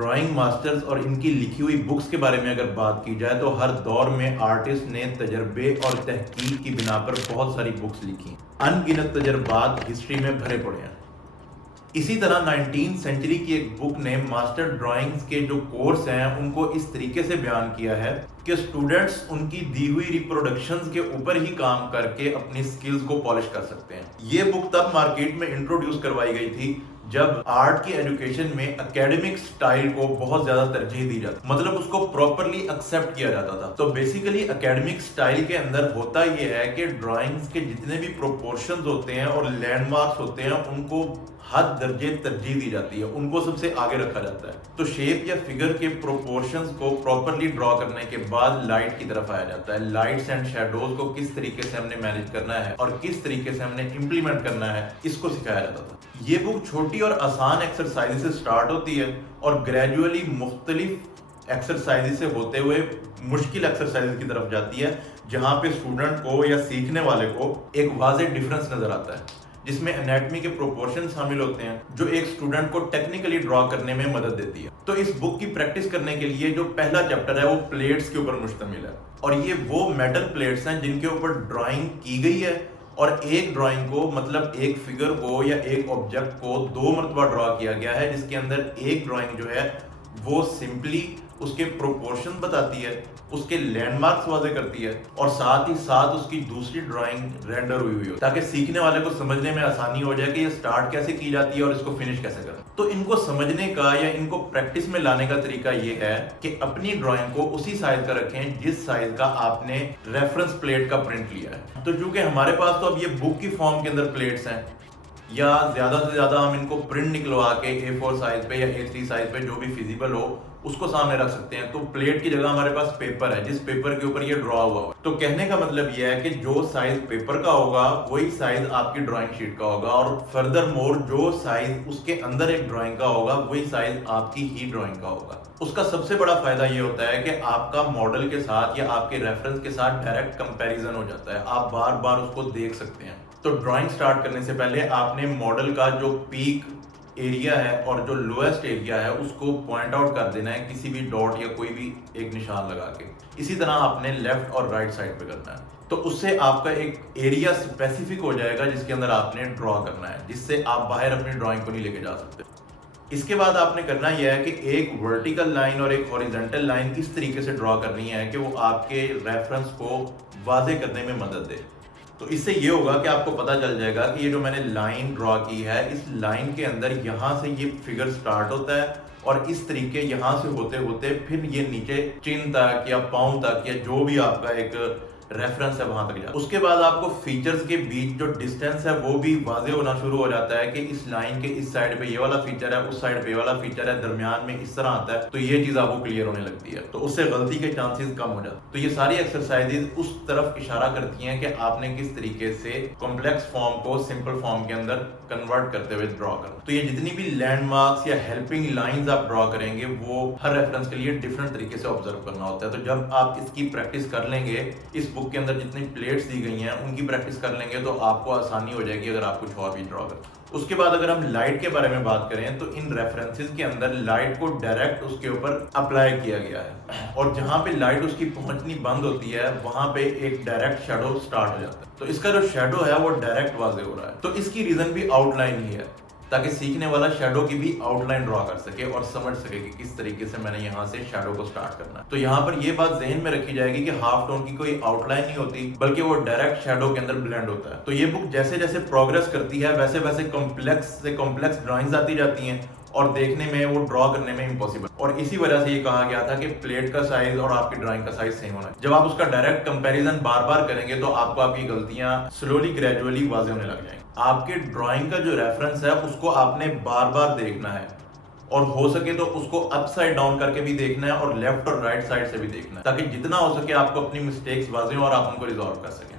Drawing masters اور ان کی لکھی ہوئی بکس کے بارے میں اگر بات کی جائے تو ہر دور میں آرٹسٹ نے تجربے اور تحقیق کی بنا پر بہت ساری بکس لکھی، ان گنت تجربات ہسٹری میں بھرے پڑے ہیں۔ اسی طرح 19 سینچری کی ایک بک نے ماسٹر ڈرائنگز کے جو کورس ہیں ان کو اس طریقے سے بیان کیا ہے کہ اسٹوڈنٹس ان کی دی ہوئی ریپروڈکشنز کے اوپر ہی کام کر کے اپنی سکلز کو پالش کر سکتے ہیں۔ یہ بک تب مارکیٹ میں انٹروڈیوس کروائی گئی تھی جب آرٹ کی ایجوکیشن میں اکیڈمک سٹائل کو بہت زیادہ ترجیح دی جاتی، مطلب اس کو پراپرلی ایکسیپٹ کیا جاتا تھا۔ تو بیسیکلی اکیڈمک سٹائل کے اندر ہوتا یہ ہے کہ ڈرائنگز کے جتنے بھی پروپورشنز ہوتے ہیں اور لینڈ مارکس ہوتے ہیں ان کو حد درجے ترجیح دی جاتی ہے، ان کو سب سے آگے رکھا جاتا ہے۔ تو شیپ یا فگر کے پروپورشنز کو پراپرلی ڈرا کرنے کے بعد لائٹ کی طرف آیا جاتا ہے۔ لائٹس اینڈ شیڈوز کو کس طریقے سے ہم نے مینیج کرنا ہے اور کس طریقے سے ہم نے امپلیمنٹ کرنا ہے، اس کو سکھایا جاتا تھا۔ یہ بک چھوٹی اور آسان ایکسرسائز سے سٹارٹ ہوتی ہے اور گریجولی مختلف ایکسرسائز سے ہوتے ہوئے مشکل ایکسرسائز کی طرف جاتی ہے، جہاں پہ اسٹوڈنٹ کو یا سیکھنے والے کو ایک واضح ڈیفرنس نظر آتا ہے، جس میں انیٹمی کے پروپورشن شامل ہوتے ہیں جو ایک اسٹوڈنٹ کو ٹیکنیکلی ڈرا کرنے میں مدد دیتی ہے۔ تو اس بک کی پریکٹس کرنے کے لیے جو پہلا چیپٹر ہے وہ پلیٹس کے اوپر مشتمل ہے، اور یہ وہ میٹل پلیٹس ہیں جن کے اوپر ڈرائنگ کی گئی ہے، اور ایک ڈرائنگ کو مطلب ایک فگر کو یا ایک آبجیکٹ کو 2 مرتبہ ڈرا کیا گیا ہے، جس کے اندر ایک ڈرائنگ جو ہے وہ سمپلی اس کے پروپورشن بتاتی ہے، اس کے لینڈ مارکس واضح کرتی ہے، اور ساتھ ہی ساتھ اس کی دوسری ڈرائنگ رینڈر ہوئی ہو تاکہ سیکھنے والے کو سمجھنے میں آسانی ہو جائے کہ یہ سٹارٹ کیسے کی جاتی ہے اور اس کو فنش کیسے کرنا۔ تو ان کو سمجھنے کا یا ان کو پریکٹس میں لانے کا طریقہ یہ ہے کہ اپنی ڈرائنگ کو اسی سائز کا رکھیں جس سائز کا آپ نے ریفرنس پلیٹ کا پرنٹ لیا ہے۔ تو چونکہ ہمارے پاس تو اب یہ بک کی فارم کے اندر پلیٹس ہیں، یا زیادہ سے زیادہ ہم ان کو پرنٹ نکلوا کے A4 سائز پہ یا A3 سائز پہ جو بھی فیزیبل ہو اس کو سامنے رکھ سکتے ہیں، تو پلیٹ کی جگہ ہمارے پاس پیپر ہے جس پیپر کے اوپر یہ ڈرا ہوا ہو۔ تو کہنے کا مطلب یہ ہے کہ جو سائز پیپر کا ہوگا وہی سائز آپ کی ڈرائنگ شیٹ کا ہوگا، اور فردر مور جو سائز اس کے اندر ایک ڈرائنگ کا ہوگا وہی سائز آپ کی ہی ڈرائنگ کا ہوگا۔ اس کا سب سے بڑا فائدہ یہ ہوتا ہے کہ آپ کا ماڈل کے ساتھ یا آپ کے ریفرنس کے ساتھ ڈائریکٹ کمپیریزن ہو جاتا ہے، آپ بار بار اس کو دیکھ سکتے ہیں۔ تو ڈرائنگ سٹارٹ کرنے سے پہلے آپ نے ماڈل کا جو پیک ایریا ہے اور جو لویسٹ ایریا ہے اس کو پوائنٹ آؤٹ کر دینا ہے کسی بھی ڈاٹ یا کوئی بھی ایک نشان لگا کے۔ اسی طرح آپ نے لیفٹ اور رائٹ سائڈ پہ کرنا ہے، تو اس سے آپ کا ایک ایریا اسپیسیفک ہو جائے گا جس کے اندر آپ نے ڈرا کرنا ہے، جس سے آپ باہر اپنی ڈرائنگ کو نہیں لے کے جا سکتے۔ اس کے بعد آپ نے کرنا یہ ہے کہ ایک ورٹیکل لائن اور ایک ہاریزونٹل لائن کس طریقے سے ڈرا کرنی ہے کہ وہ آپ کے ریفرنس کو واضح کرنے میں مدد دے۔ تو اس سے یہ ہوگا کہ آپ کو پتہ چل جائے گا کہ یہ جو میں نے لائن ڈرا کی ہے اس لائن کے اندر یہاں سے یہ فگر سٹارٹ ہوتا ہے، اور اس طریقے یہاں سے ہوتے ہوتے پھر یہ نیچے چین تک یا پاؤں تک یا جو بھی آپ کا ایک ریفرنس ہے وہاں تک جاتا ہے۔ اس کے بعد آپ کو فیچرز کے بیچ جو ڈسٹینس ہے وہ بھی واضح ہونا شروع ہو جاتا ہے کہ اس لائن کے اس سائڈ پہ یہ والا فیچر ہے، اس سائڈ پہ یہ والا فیچر ہے، درمیان میں اس طرح آتا ہے، تو یہ چیز آپ کو کلیئر ہونے لگتی ہے، تو اس سے غلطی کے چانسز کم ہو جاتے ہیں۔ تو یہ ساری ایکسرسائزز اس طرف اشارہ کرتی ہیں کہ آپ نے کس طریقے سے کمپلیکس فارم کو سمپل فارم کے اندر کنورٹ کرتے ہوئے ڈرا کرنا۔ تو یہ جتنی بھی لینڈ مارکس یا ہیلپنگ لائنز آپ ڈرا کریں گے وہ ہر ریفرنس کے لیے ڈفرنٹ طریقے سے آبزرو کرنا ہوتا ہے۔ تو جب آپ اس کی پریکٹس کر لیں گے، اس بک کے اندر جتنی پلیٹس دی گئی ہیں ان کی پریکٹس کر لیں گے تو آپ کو آسانی ہو جائے گی اگر آپ کچھ اور بھی ڈرا کریں۔ اس کے بعد اگر ہم لائٹ کے بارے میں بات کریں تو ان ریفرنسز کے اندر لائٹ کو ڈائریکٹ اس کے اوپر اپلائی کیا گیا ہے، اور جہاں پہ لائٹ اس کی پہنچنی بند ہوتی ہے وہاں پہ ایک ڈائریکٹ شیڈو سٹارٹ ہو جاتا ہے۔ تو اس کا جو شیڈو ہے وہ ڈائریکٹ واضح ہو رہا ہے، تو اس کی ریزن بھی آؤٹ لائن ہی ہے تاکہ سیکھنے والا شیڈو کی بھی آؤٹ لائن ڈرا کر سکے اور سمجھ سکے کہ کس طریقے سے میں نے یہاں سے شیڈو کو سٹارٹ کرنا ہے۔ تو یہاں پر یہ بات ذہن میں رکھی جائے گی کہ ہاف ٹون کی کوئی آؤٹ لائن نہیں ہوتی بلکہ وہ ڈائریکٹ شیڈو کے اندر بلینڈ ہوتا ہے۔ تو یہ بک جیسے جیسے پروگریس کرتی ہے ویسے ویسے کمپلیکس سے کمپلیکس ڈرائنگز آتی جاتی ہیں اور دیکھنے میں وہ ڈرا کرنے میں امپاسبل، اور اسی وجہ سے یہ کہا گیا تھا کہ پلیٹ کا سائز اور آپ کی ڈرائنگ کا سائز سیم ہونا ہے۔ جب آپ اس کا ڈائریکٹ کمپیریزن بار بار کریں گے تو آپ کو آپ کی غلطیاں سلولی گریجولی واضح ہونے لگ جائیں گی۔ آپ کے ڈرائنگ کا جو ریفرنس ہے اس کو آپ نے بار بار دیکھنا ہے، اور ہو سکے تو اس کو اپ سائڈ ڈاؤن کر کے بھی دیکھنا ہے اور لیفٹ اور رائٹ سائڈ سے بھی دیکھنا ہے، تاکہ جتنا ہو سکے آپ کو اپنی مسٹیکس واضح ہوں اور آپ ان کو ریزالو کر سکیں۔